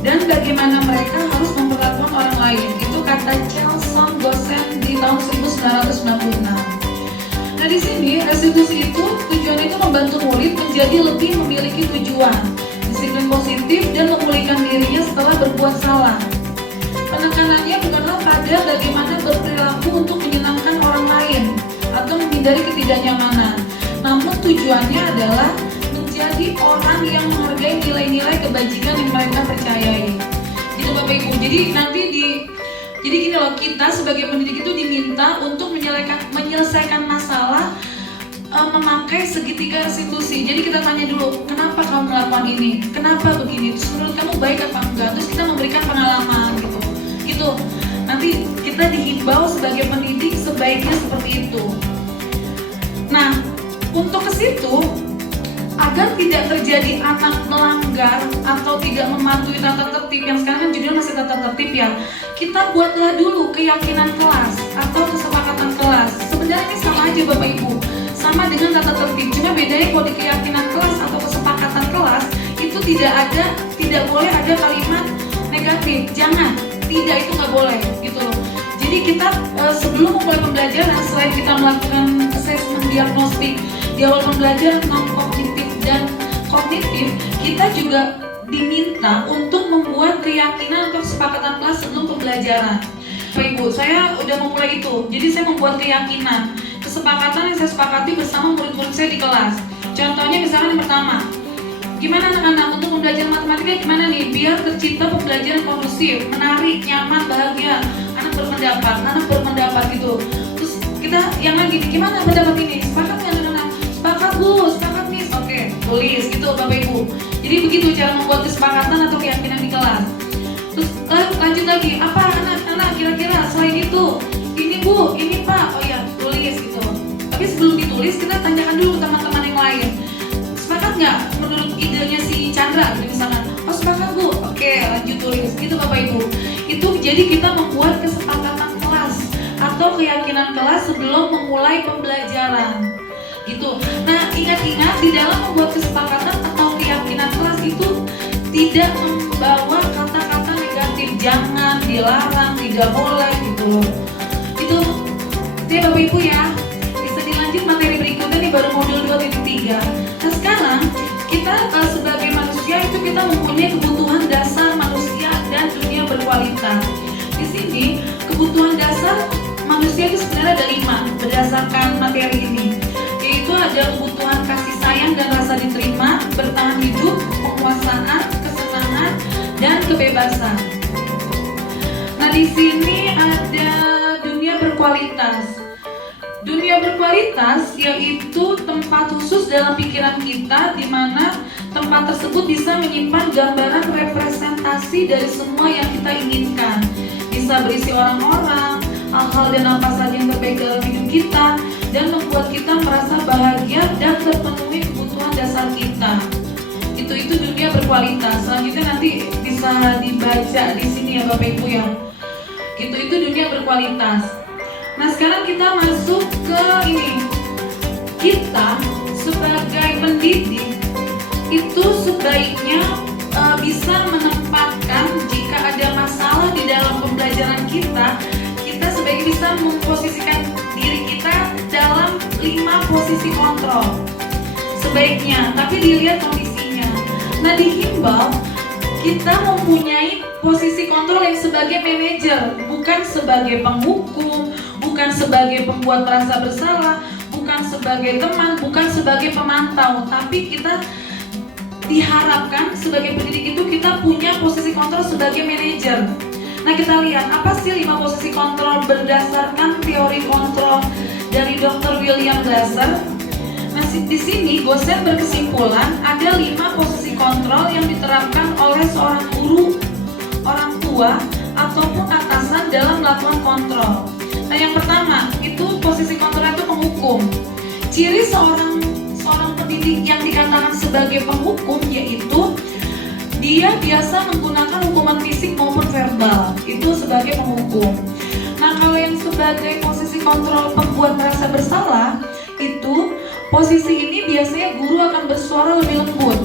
dan bagaimana mereka harus memperlakukan orang lain. Itu kata Charlson Gosen di tahun 1996. Nah di sini restitusi itu tujuannya itu membantu murid menjadi lebih memiliki tujuan, disiplin positif, dan memulihkan dirinya setelah berbuat salah. Penekanannya bukanlah pada bagaimana berperilaku untuk menyenangkan orang lain atau menghindari ketidaknyamanan, namun tujuannya adalah menjadi orang yang menghargai nilai-nilai kebajikan yang mereka percayai. Gitu Bapak Ibu. Jadi gini loh, kita sebagai pendidik itu diminta untuk menyelesaikan masalah memakai segitiga restitusi. Jadi kita tanya dulu, kenapa kamu melakukan ini? Kenapa begini? Terus menurut kamu baik apa enggak? Terus kita memberikan pengalaman gitu. Nanti kita dihimbau sebagai pendidik sebaiknya seperti itu. Nah, untuk ke situ agar tidak terjadi anak melanggar atau tidak mematuhi tata tertib, yang sekarang kan judulnya masih tata tertib ya, kita buatlah dulu keyakinan kelas atau kesepakatan kelas. Sebenarnya ini sama aja Bapak Ibu, sama dengan tata tertib, cuma bedanya kalau di keyakinan kelas atau kesepakatan kelas itu tidak boleh ada kalimat negatif. Jangan, tidak, itu nggak boleh gitu loh. Jadi kita sebelum memulai pembelajaran, selain kita melakukan assessment diagnostik di awal pembelajaran non kognitif dan kognitif, kita juga diminta untuk membuat keyakinan atau kesepakatan kelas sebelum pembelajaran. Bapak Ibu, saya udah memulai itu. Jadi saya membuat keyakinan, kesepakatan yang saya sepakati bersama murid-murid saya di kelas. Contohnya misalnya yang pertama, gimana anak-anak untuk pembelajaran matematika gimana nih biar tercipta pembelajaran kondusif, menarik, nyaman, bahagia, anak berpendapat gitu. Terus kita yang lagi gimana pendapat ini? Sepakat nggak anak-anak? Sepakat Bu, sepakat Miss. Oke, tulis gitu Bapak Ibu. Jadi begitu cara membuat kesepakatan atau keyakinan di kelas. Terus lanjut lagi, apa anak-anak kira-kira selain itu? Ini Bu, ini Pak. Oh ya, tulis gitu. Tapi sebelum ditulis kita tanyakan dulu teman-teman yang lain. Sepakat nggak menurut idenya si Chandra gitu misalkan? Oh sepakat Bu. Oke, lanjut tulis. Gitu Bapak Ibu. Itu jadi kita membuat kesepakatan kelas atau keyakinan kelas sebelum memulai pembelajaran. Gitu. Nah, ingat-ingat di dalam membuat kesepakatan atau keyakinan kelas itu tidak membawa kata-kata negatif, jangan, dilarang, tidak boleh gitu loh. Itu ya Bapak Ibu ya. Bisa dilanjut materi berikutnya nih, baru modul 2.3. Nah, sekarang kita sebagai manusia itu kita mempunyai kebutuhan dasar manusia dan dunia berkualitas. Di sini kebutuhan dasar manusia itu sebenarnya ada 5 berdasarkan materi ini. Yaitu ada kebutuhan kasih sayang dan rasa diterima, bertahan hidup, penguasaan, kesenangan, dan kebebasan. Nah, di sini ada dunia berkualitas. Dunia berkualitas yaitu tempat khusus dalam pikiran kita di mana tempat tersebut bisa menyimpan gambaran representasi dari semua yang kita inginkan. Bisa berisi orang-orang, hal-hal dan apa saja yang terbaik dalam hidup kita, dan membuat kita merasa bahagia dan terpenuhi kebutuhan dasar kita. Itu dunia berkualitas. Selanjutnya nanti bisa dibaca di sini ya Bapak Ibu ya. Itu dunia berkualitas. Nah, sekarang kita masuk ke ini. Kita sebagai pendidik itu sebaiknya bisa menempatkan jika ada masalah di dalam pembelajaran kita sebaiknya bisa memposisikan diri kita dalam 5 posisi kontrol sebaiknya, tapi dilihat kondisinya. Nah, dihimbau kita mempunyai posisi kontrol yang sebagai manajer, bukan sebagai penghukum, bukan sebagai pembuat merasa bersalah, bukan sebagai teman, bukan sebagai pemantau, tapi kita diharapkan sebagai pendidik itu kita punya posisi kontrol sebagai manajer. Nah, kita lihat apa sih 5 posisi kontrol berdasarkan teori kontrol dari Dr. William Glasser. Nah, di sini Gosen berkesimpulan ada 5 posisi kontrol yang diterapkan oleh seorang guru, orang tua, ataupun atasan dalam melakukan kontrol. Nah, yang pertama itu posisi kontrol itu penghukum. Ciri seorang pendidik yang dikatakan sebagai penghukum yaitu dia biasa menggunakan hukuman fisik maupun verbal, itu sebagai penghukum. Nah, kalau yang sebagai posisi kontrol pembuat merasa bersalah, itu posisi ini biasanya guru akan bersuara lebih lembut.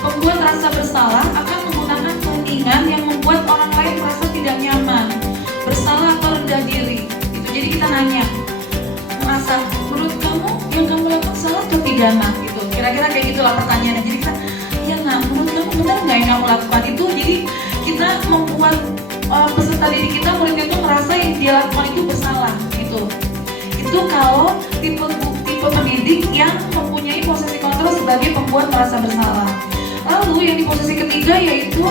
Pembuat rasa bersalah akan menggunakan keningan yang membuat orang lain merasa tidak nyaman, bersalah atau rendah diri. Itu jadi kita nanya, merasa menurut kamu yang kamu lakukan salah atau pidana? Gitu. Kira-kira kayak gitulah pertanyaannya. Jadi kita menurut kamu benar nggak yang kamu lakukan itu? Jadi kita membuat peserta didik kita, muridnya itu merasa yang dia lakukan itu bersalah gitu. Itu kalau tipe pendidik yang mempunyai posisi kontrol sebagai pembuat merasa bersalah. Lalu yang di posisi ketiga yaitu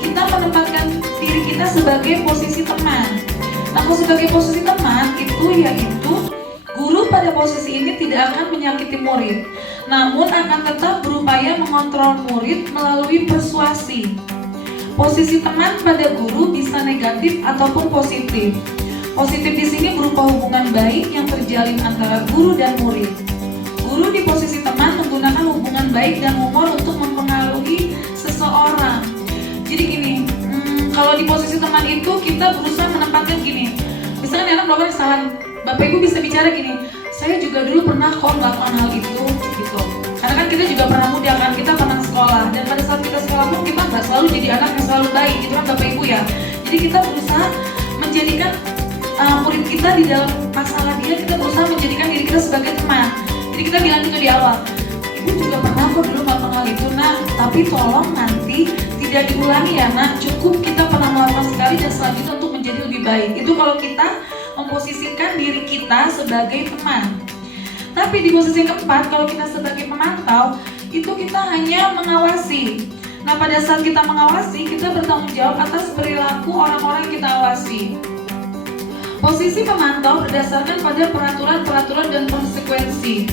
kita menempatkan diri kita sebagai posisi teman. Nah, sebagai posisi teman itu yaitu Guru pada posisi ini tidak akan menyakiti murid, namun akan tetap berupaya mengontrol murid melalui persuasi. Posisi teman pada guru bisa negatif ataupun positif. Positif di sini berupa hubungan baik yang terjalin antara guru dan murid. Guru di posisi teman menggunakan hubungan baik dan humor untuk mempengaruhi seseorang. Jadi gini, kalau di posisi teman itu kita berusaha menempatkan gini. Misalkan anak melakukan kesalahan, Bapak Ibu bisa bicara gini, saya juga dulu pernah kok melakukan hal itu, gitu. Karena kan kita juga pernah muda kan, kita pernah sekolah, dan pada saat kita sekolah pun kita nggak selalu jadi anak yang selalu baik, gitu kan Bapak Ibu ya. Jadi kita berusaha menjadikan murid kita di dalam masalah dia, kita berusaha menjadikan diri kita sebagai teman. Jadi kita bilang juga di awal, Ibu juga pernah kok dulu melakukan hal itu, nah, tapi tolong nanti tidak diulangi ya nak, cukup kita pernah melakukan sekali dan selanjutnya untuk menjadi lebih baik. Itu kalau kita memposisikan diri kita sebagai teman. Tapi di posisi yang keempat, kalau kita sebagai pemantau, itu kita hanya mengawasi. Nah, pada saat kita mengawasi, kita bertanggung jawab atas perilaku orang-orang yang kita awasi. Posisi pemantau berdasarkan pada peraturan-peraturan dan konsekuensi.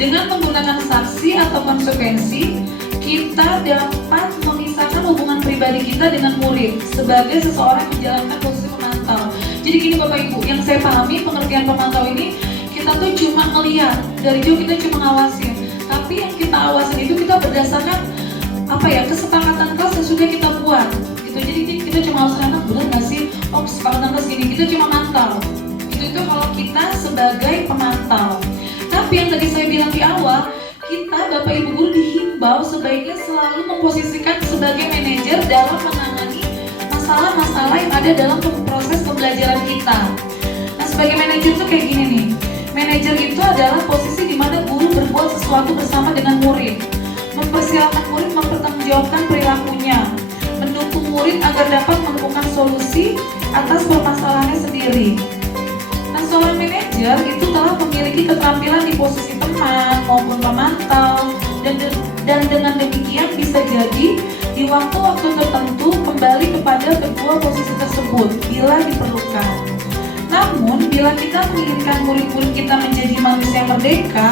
Dengan menggunakan saksi atau konsekuensi, kita dapat memisahkan hubungan pribadi kita dengan murid sebagai seseorang yang menjalankan posisi pemantau. Jadi gini Bapak Ibu, yang saya pahami pengertian pemantau ini, kita tuh cuma ngelihat dari jauh, kita cuma ngawasin. Tapi yang kita awasin itu kita berdasarkan kesepakatan kelas yang sudah kita buat. Gitu. Jadi kita cuma awasin anak, benar nggak sih? Oh, kesepakatan kelas gini, kita cuma mantau. Itu kalau kita sebagai pemantau. Tapi yang tadi saya bilang di awal, kita Bapak Ibu guru dihimbau sebaiknya selalu memposisikan sebagai manajer dalam menangani masalah-masalah yang ada dalam proses pembelajaran kita. Nah, sebagai manajer tuh kayak gini nih. Manajer itu adalah posisi di mana guru berbuat sesuatu bersama dengan murid, mempersilahkan murid mempertanggungjawabkan perilakunya, mendukung murid agar dapat menemukan solusi atas permasalahannya sendiri. Nah, seorang manajer itu telah memiliki keterampilan di posisi teman maupun pemantau, dan dengan demikian bisa jadi di waktu-waktu tertentu kembali kepada kedua posisi tersebut bila diperlukan. Namun, bila kita menginginkan murid-murid kita menjadi manusia merdeka,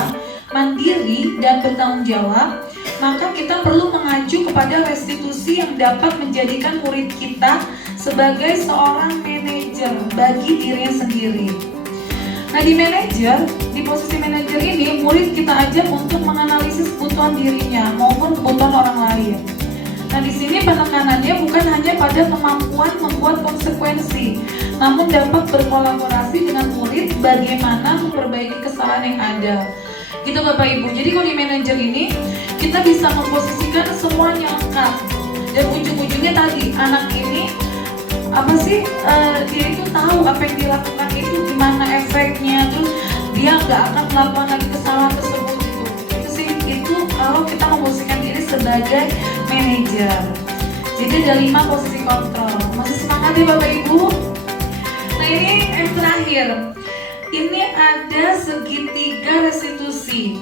mandiri, dan bertanggung jawab, maka kita perlu mengacu kepada restitusi yang dapat menjadikan murid kita sebagai seorang manajer bagi dirinya sendiri. Nah, di posisi manajer ini, murid kita ajak untuk menganalisis kebutuhan dirinya maupun kebutuhan orang lain. Nah, di sini penekanannya bukan hanya pada kemampuan membuat konsekuensi, namun dapat berkolaborasi dengan murid bagaimana memperbaiki kesalahan yang ada. Gitu Bapak Ibu. Jadi kalau di manajer ini kita bisa memposisikan semuanya lengkap. Dan ujung-ujungnya tadi anak ini dia itu tahu apa yang dilakukan itu gimana efeknya, terus dia nggak akan melakukan lagi kesalahan tersebut itu kalau kita memposisikan diri sebagai manajer. Jadi ada 5 posisi kontrol. Masih semangat ya Bapak Ibu? Nah, ini yang terakhir. Ini ada segitiga restitusi.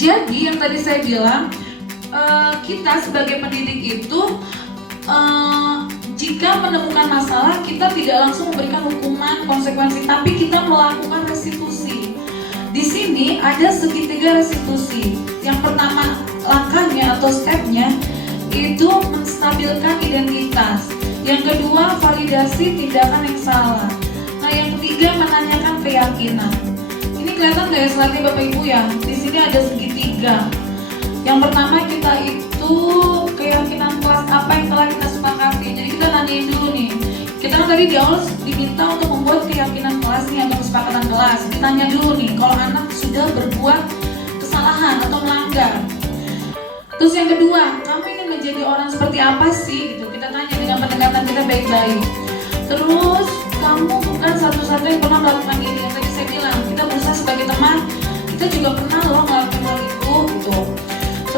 Jadi yang tadi saya bilang, kita sebagai pendidik itu jika menemukan masalah, kita tidak langsung memberikan hukuman, konsekuensi, tapi kita melakukan restitusi. Di sini ada segitiga restitusi. Yang pertama langkahnya atau stepnya itu menstabilkan identitas. Yang kedua validasi tindakan yang salah. Nah, yang ketiga menanyakan keyakinan. Ini kelihatan nggak ya slide-nya Bapak Ibu ya? Di sini ada segitiga. Yang pertama kita itu keyakinan kelas apa yang telah kita sepakati. Jadi kita nanyain dulu nih. Kita kan tadi di awal diminta untuk membuat keyakinan kelas nih atau kesepakatan kelas. Ditanya dulu nih kalau anak sudah berbuat kesalahan atau melanggar. Terus yang kedua, kamu ingin menjadi orang seperti apa sih? Gitu. Kita tanya dengan pendekatan kita baik-baik. Terus kamu bukan satu-satunya yang pernah melakukan ini. Yang tadi saya bilang, kita berusaha sebagai teman, kita juga pernah loh melakukan hal itu. Gitu.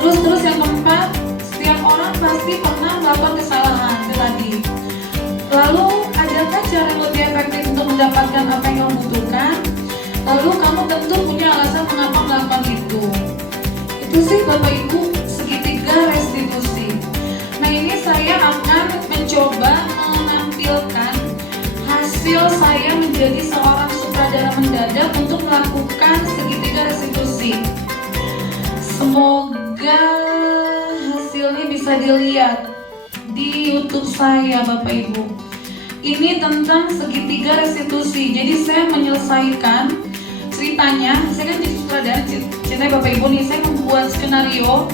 Terus yang keempat, setiap orang pasti pernah melakukan kesalahan itu tadi. Lalu adakah cara yang lebih efektif untuk mendapatkan apa yang kamu butuhkan? Lalu kamu tentu punya alasan mengapa melakukan itu. Itu sih Bapak Ibu segitiga restitusi. Nah, ini saya akan mencoba menampilkan hasil saya menjadi seorang sutradara mendadak ada untuk melakukan segitiga restitusi. Semoga hasilnya bisa dilihat di YouTube saya, Bapak Ibu. Ini tentang segitiga restitusi. Jadi saya menyelesaikan ceritanya. Saya kan jadi sutradara, ceritanya Bapak Ibu nih. Saya membuat skenario.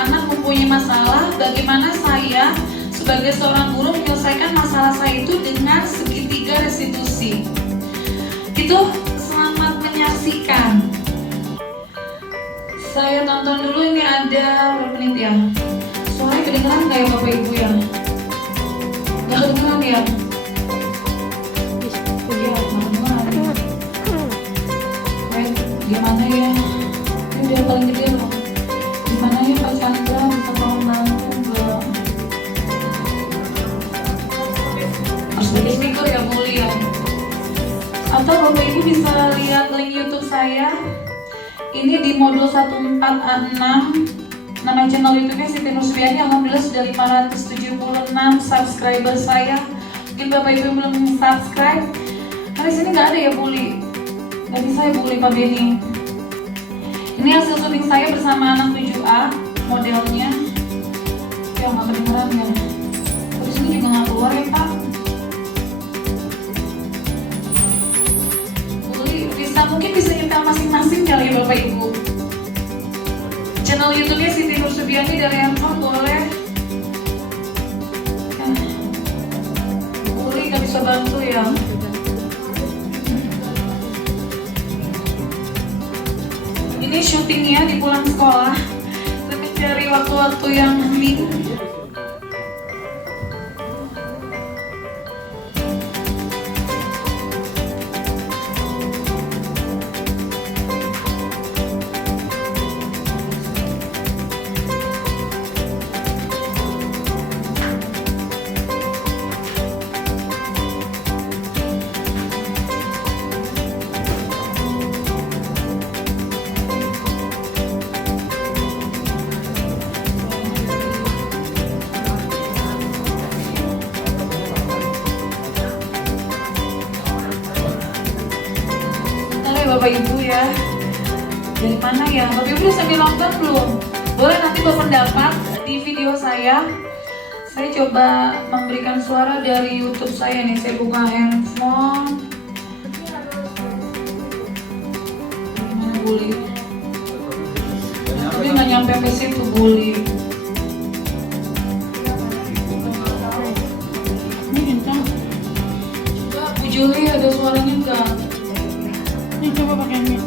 Anak mempunyai masalah, bagaimana saya sebagai seorang guru menyelesaikan masalah saya itu dengan segitiga restitusi. Itu selamat menyaksikan. Saya tonton dulu, ini ada berapa menit ya? Suaranya kedengeran nggak ya Bapak Ibu ya? Nggak kedengeran ya? Iya, nggak kedengeran. Gimana ya? Ini udah paling gede loh. Gimana ya Pak Chandra, bisa tolong bantu nggak? Harus pakai stiker ya, boleh ya? Atau Bapak Ibu bisa lihat link YouTube saya. Ini di modul 14A6. Nama channel YouTube-nya Siti Nursubiani. Alhamdulillah sudah 576 subscriber saya. Mungkin Bapak Ibu belum subscribe. Karena sini nggak ada ya bully. Nggak bisa ya bully Pak Beni. Ini hasil syuting saya bersama anak 7A modelnya. Ya nggak kedengeran ya. Terus ini juga nggak keluar ya Pak. Mungkin bisa nyetel masing-masing kali ya Bapak Ibu. Channel YouTube-nya Siti Nursubiani dari handphone boleh. Boleh nggak bisa bantu ya. Ini syutingnya di pulang sekolah. Saya mencari waktu-waktu yang hening. Bapak Ibu ya, dari mana ya? Bapak Ibu sambil nonton belum? Boleh nanti berpendapat di video saya. Saya coba memberikan suara dari YouTube saya nih. Saya buka handphone. Gimana bully? Tapi nggak nyampe ke situ bully. Ini kencang. Coba Bu Juli ada suaranya nggak? Ini coba pakai mic.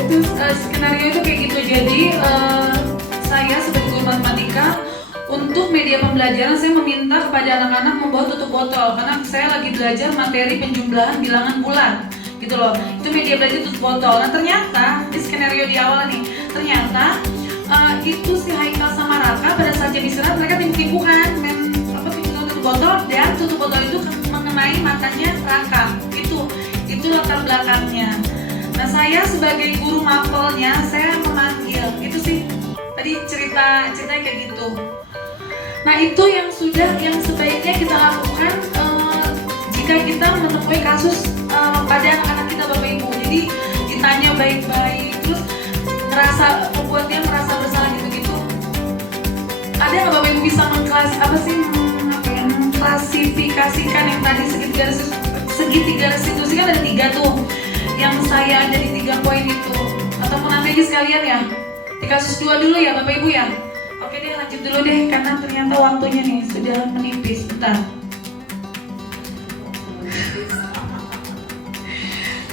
itu skenario itu kayak gitu. Jadi saya sebagai guru matematika untuk media pembelajaran saya meminta kepada anak-anak membawa tutup botol karena saya lagi belajar materi penjumlahan bilangan bulan gitu loh. Itu media belajar tutup botol. Nah ternyata di skenario di awal nih ternyata itu si Haikal sama Raka pada saat jam istirahat mereka tipu-tipuan main tutup botol dan tutup botol itu mengenai matanya Raka. Itu latar belakangnya. Nah saya sebagai guru mapelnya saya memanggil itu sih tadi ceritanya kayak gitu. Nah itu yang sebaiknya kita lakukan jika kita menemui kasus pada anak-anak kita Bapak Ibu. Jadi ditanya baik-baik terus membuat dia merasa bersalah gitu-gitu. Ada nggak Bapak Ibu bisa mengklasifikasikan yang tadi segitiga restitusi kan ada 3 tuh. Yang saya ada di 3 poin itu. Ataupun nanti aja sekalian ya. Di kasus 2 dulu ya Bapak Ibu ya. Oke deh lanjut dulu deh karena ternyata waktunya nih sudah menipis. Bentar.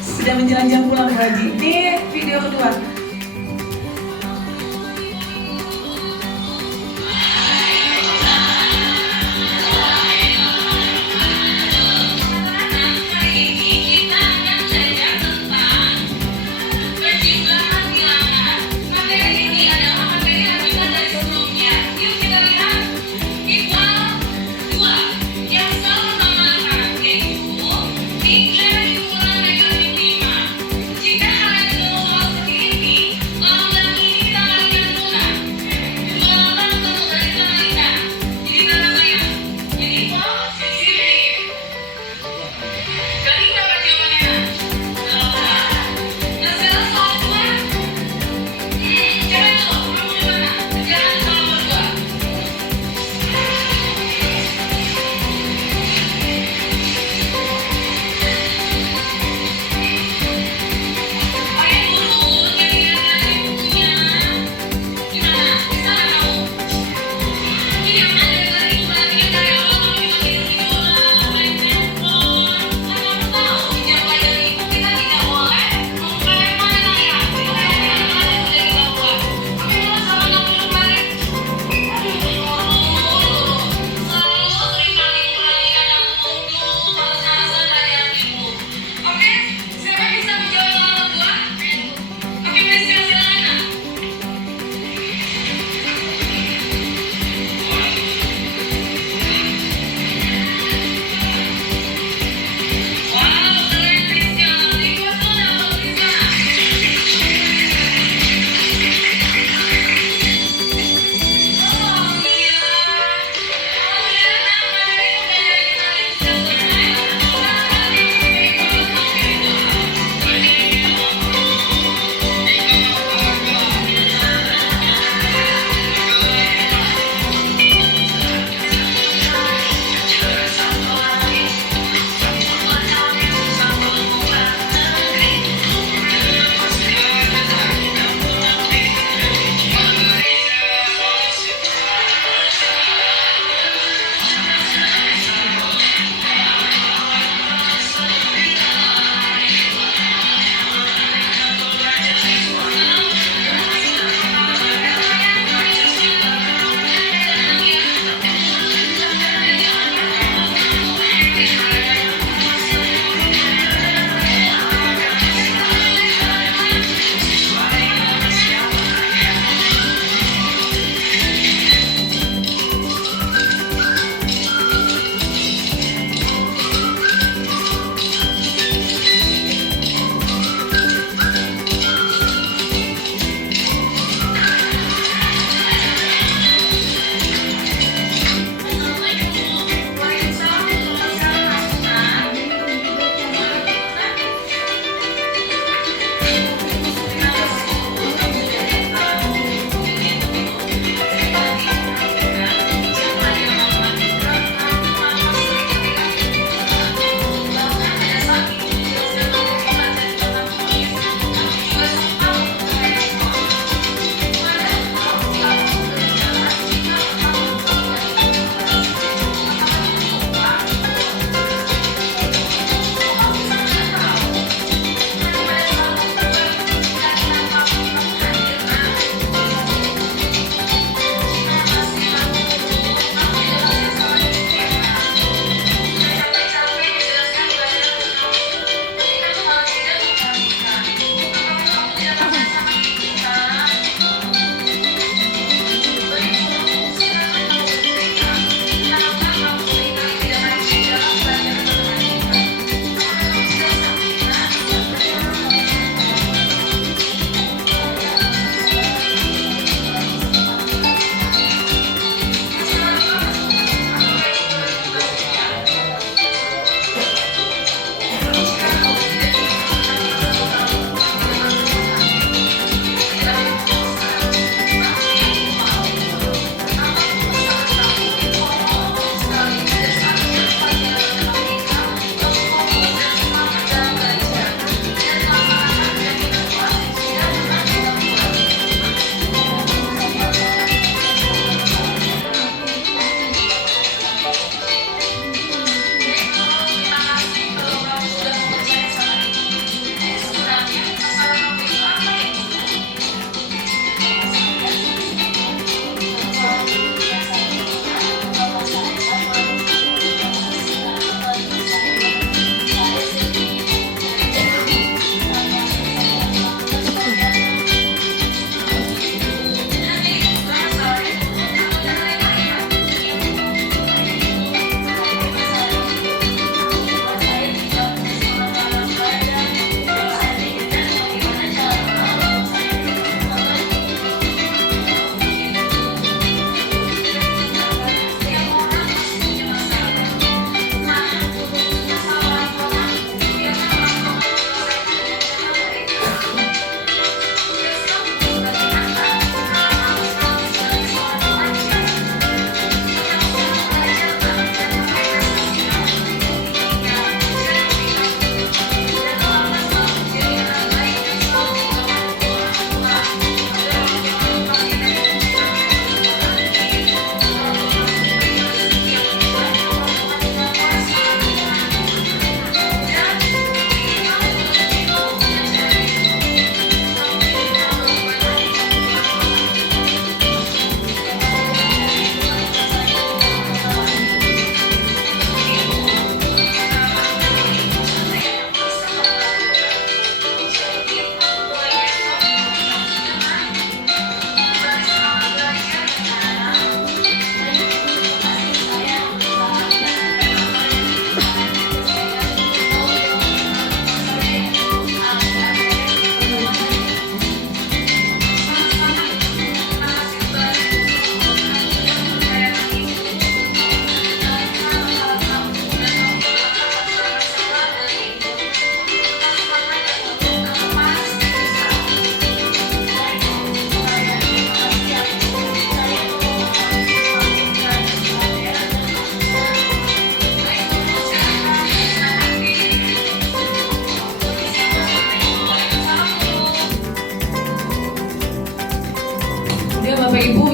Sudah menjelang jam pulang Bu Haji. Ini video kedua. Jika hal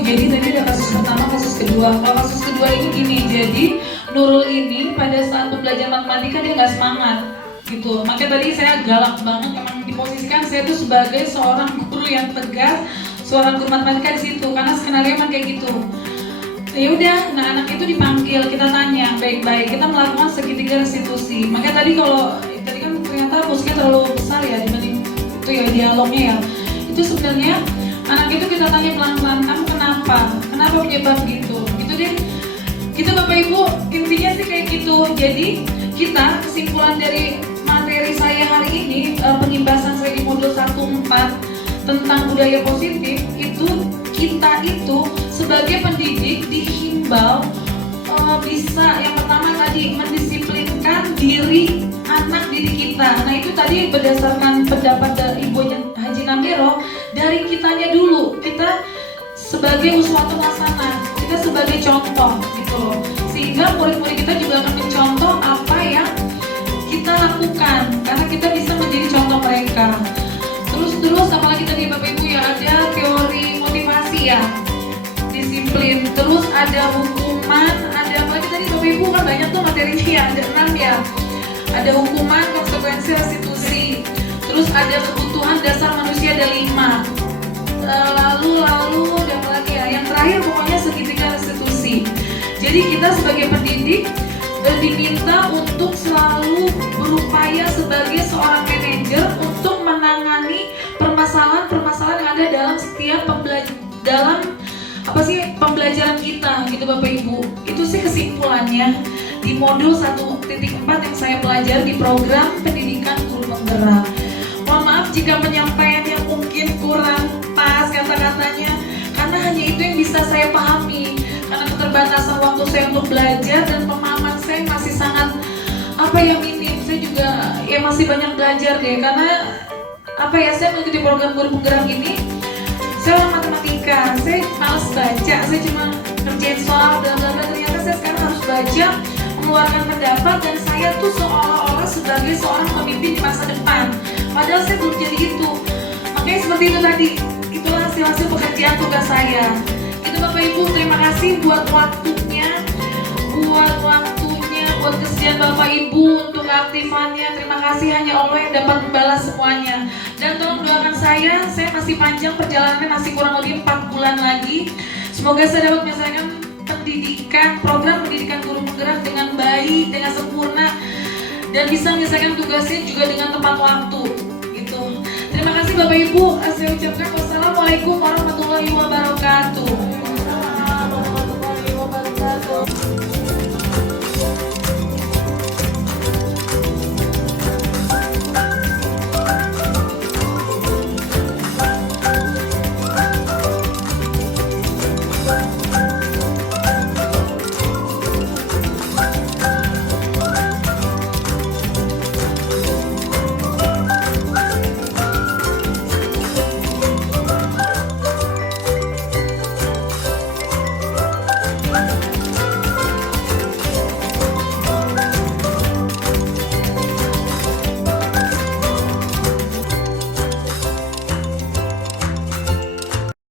Jadi tadi ada kasus pertama, kasus kedua. Kalau kasus kedua ini gini, jadi Nurul ini pada saat pembelajaran matematika dia nggak semangat gitu. Makanya tadi saya galak banget, memang diposisikan saya tuh sebagai seorang guru yang tegas, seorang guru matematika di situ, karena skenario emang kayak gitu. Ya udah, nah anak itu dipanggil, kita tanya baik-baik, kita melakukan segitiga restitusi. Makanya tadi kan ternyata musiknya terlalu besar ya dibanding itu ya dialognya ya. Itu sebenarnya anak itu kita tanya pelan-pelan, kamu kenapa penyebab gitu deh. Gitu Bapak Ibu, intinya sih kayak gitu. Jadi kita kesimpulan dari materi saya hari ini, pengimbasan saya di modul 1.4 tentang budaya positif, itu kita itu sebagai pendidik dihimbau bisa yang pertama tadi mendisiplinkan diri anak didik kita. Nah itu tadi berdasarkan pendapat Ibu Haji Namiro, dari kitanya dulu, kita sebagai uswatun hasanah, kita sebagai contoh gitu loh, sehingga murid-murid kita juga akan mencontoh apa yang kita lakukan, karena kita bisa menjadi contoh mereka. Terus apalagi tadi Bapak Ibu ya, ada teori motivasi ya, disiplin, terus ada hukuman, ada apalagi tadi Bapak Ibu kan banyak tuh materinya ya, ada 6 ya. Ada hukuman, konsekuensi, restitusi, terus ada kebutuhan dasar manusia, ada 5. Lalu ada apa lagi ya? Yang terakhir pokoknya segitiga restitusi. Jadi kita sebagai pendidik diminta untuk selalu berupaya sebagai seorang manajer untuk menangani permasalahan-permasalahan yang ada dalam setiap pembelajaran kita gitu Bapak Ibu. Itu sih kesimpulannya di modul 1.4 yang saya pelajari di program pendidikan guru penggerak. Mohon maaf jika penyampaiannya mungkin kurang pas kata-katanya, karena hanya itu yang bisa saya pahami, karena keterbatasan waktu saya untuk belajar dan pemahaman saya masih sangat minim. Saya juga ya masih banyak belajar deh, karena saya mengikuti program guru penggerak ini. Saya orang matematika, saya malas baca, saya cuma kerjain soal bla bla bla. Ternyata saya sekarang harus baca, mengeluarkan pendapat, dan saya tuh seolah-olah sebagai seorang pemimpin di masa depan. Padahal saya belum jadi itu. Makanya seperti itu tadi, itulah hasil-hasil pekerjaan tugas saya. Itu Bapak Ibu, terima kasih buat waktunya, buat kesediaan Bapak Ibu untuk keaktifannya. Terima kasih, hanya Allah yang dapat membalas semuanya. Dan tolong doakan saya masih panjang perjalanannya, masih kurang lebih 4 bulan lagi. Semoga saya dapat menyelesaikan program pendidikan guru penggerak dengan baik, dengan sempurna, dan bisa menyelesaikan tugasnya juga dengan tepat waktu gitu. Terima kasih Bapak Ibu, saya ucapkan wassalamualaikum warahmatullahi wabarakatuh.